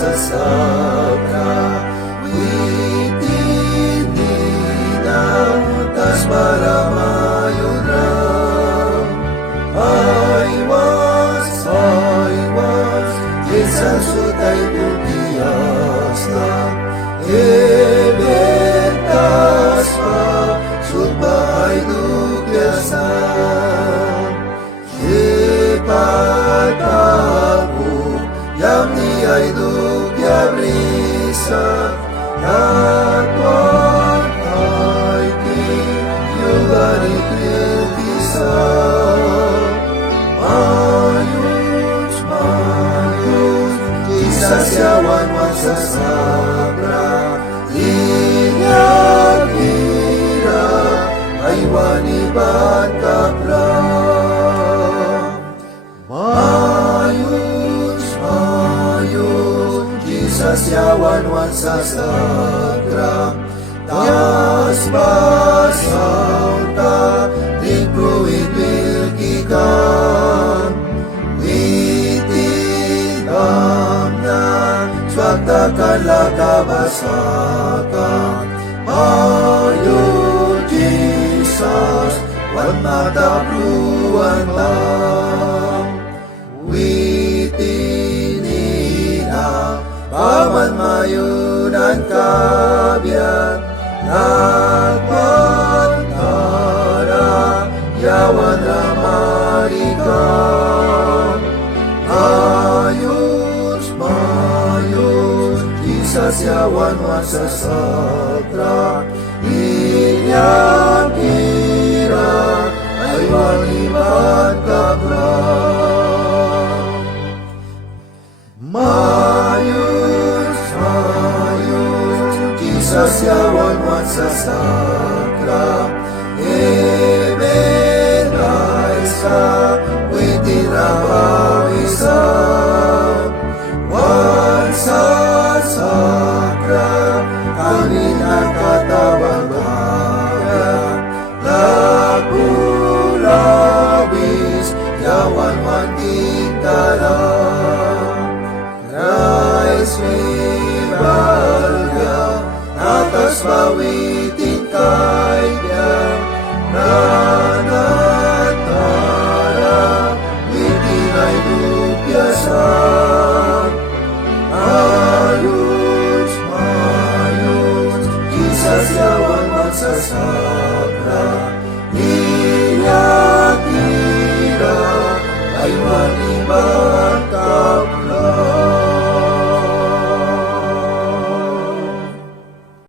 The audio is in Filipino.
masasabra, witinina, tas maramayo na. I was, Jesus sutay pupiasta, ebentas pa, subay dugyasa. Ipataku, yam ni ay dugyabrisa, natwan ay ki, yugari kritisa. Jesus yawan masasabra, linya kira, ay waniban kapra. Mayus, Jesus yawan masasabra, tas basaw ta, lingkuit bilkikan, swagta kalakabasaka. Ayun, Jesus, wan matapruan lang. Witinina, paman mayunan kabyan, nagpantara, yawan ramarikan. Jesus yawan masasabra, inyang kira, ay waliman kapra. Mayus, Jesus yawan masasabra, ebenay sa, witinabang isa, sakra, kami nakatabagaya, lagulawis, yawan mantingkala. Christ Vivalga, atas bawitin kaya, nanatara, witinay dupyasan. Jesus yawan magsasabra, inyakira, ay waniban